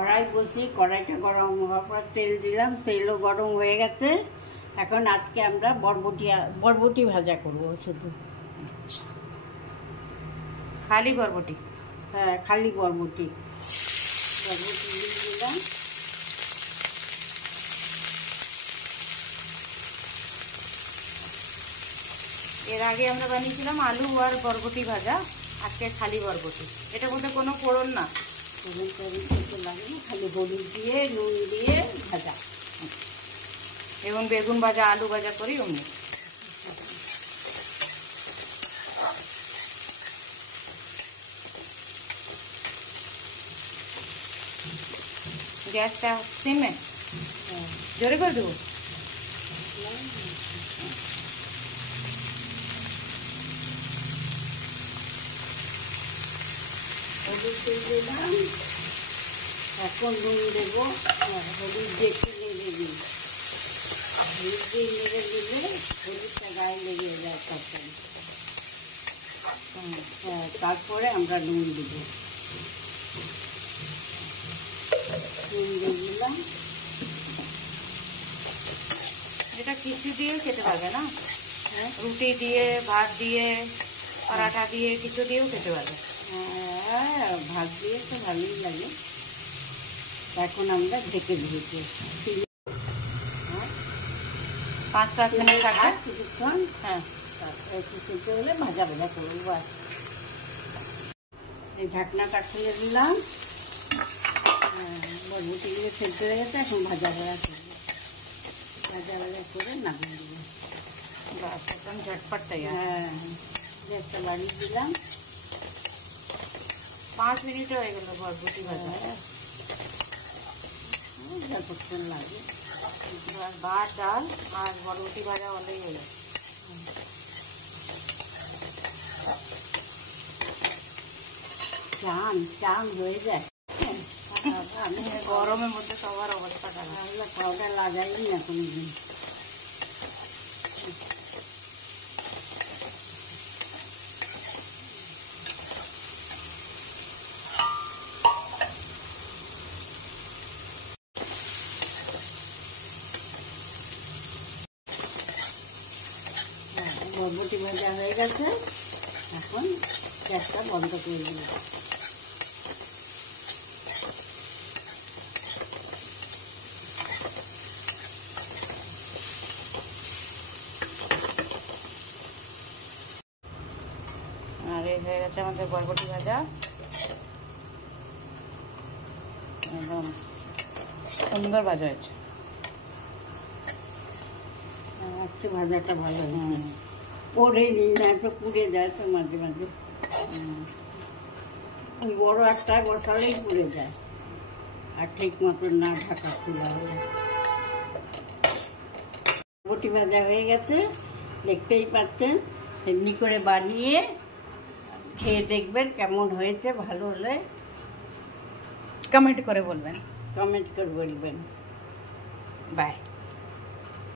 কড়াই বসি, কড়াইটা গরম হওয়ার পর তেল দিলাম, তেলও গরম হয়ে গেছে। এখন আজকে আমরা বরবটি ভাজা করবো শুধু। খালি বরবটি? হ্যাঁ, খালি বরবটি দিয়ে দিলাম। এর আগে আমরা বানিয়েছিলাম আলু আর বরবটি ভাজা, আজকে খালি বরবটি। এটার মধ্যে কোনো ফোড়ন না, লাগে না, খালি হলুদ দিয়ে নুন দিয়ে ভাজা। এবং বেগুন ভাজা আলু ভাজা করি অমনি। গ্যাসটা সিমে জোরে করে দেবো? হলুদ দিয়ে দিলাম, এখন নুন দেবো। হলুদ দিয়ে একটু নেড়ে দিই, হলুদ দিয়ে নেড়ে দিলে হলুদটা গায়ে লেগে যায় তরকারি। হ্যাঁ, তারপরে আমরা নুন দিব। নুন দিয়ে দিলাম। এটা কিছু দিয়ে খেতে পারবে না? হ্যাঁ, রুটি দিয়ে, ভাত দিয়ে, পরাঠা দিয়ে, কিছু দিয়েও খেতে পারবে। হ্যাঁ, ভাত দিয়ে তো ভালোই লাগে। এখন আমরা ঢেকে দিয়েছি 5-7 মিনিট থাকবে কিছুক্ষণ। হ্যাঁ, একটু সেদ্ধ হলে ভাজা ভাজা করবো। এই ঢাকনাটা খুলে দিলাম। বরবটিগুলো সেদ্ধ হয়ে গেছে, এখন ভাজা ভাজা করবো। ভাজা ভাজা করে নামিয়ে দেবো। বাস, একদম ঝটপট তৈরি। হ্যাঁ, গ্যাসটা বাড়িয়ে দিলাম। 5 মিনিট হয়ে গেল বরবটি ভাজা। যতক্ষণ লাগে। ভাত, ডাল আর বরবটি ভাজা হলেই হলো। চান হয়ে যায়। আমি গরমের মধ্যে সবার অবস্থা খারাপ। পাউডার লাগাইনি না কোনোদিন। বরবটি ভাজা হয়ে গেছে, এখন গ্যাসটা বন্ধ করে দিল। আর এই হয়ে গেছে আমাদের বরবটি ভাজা, একদম সুন্দর ভাজা হয়েছে। একটু ভাজাটা ভালো হয়েছে। পরে নিই না, একটু পুড়ে যায় তো মাঝে মাঝে। ওই বড় একটা বসালেই পুড়ে যায়, আর ঠিক মতন না ঢাকা খোলা হলে। বটি ভাজা হয়ে গেছে, দেখতেই পাচ্ছেন। এমনি করে বানিয়ে খেয়ে দেখবেন কেমন হয়েছে। ভালো হলে কমেন্ট করে বলবেন। কমেন্ট করে বলবেন। বাই।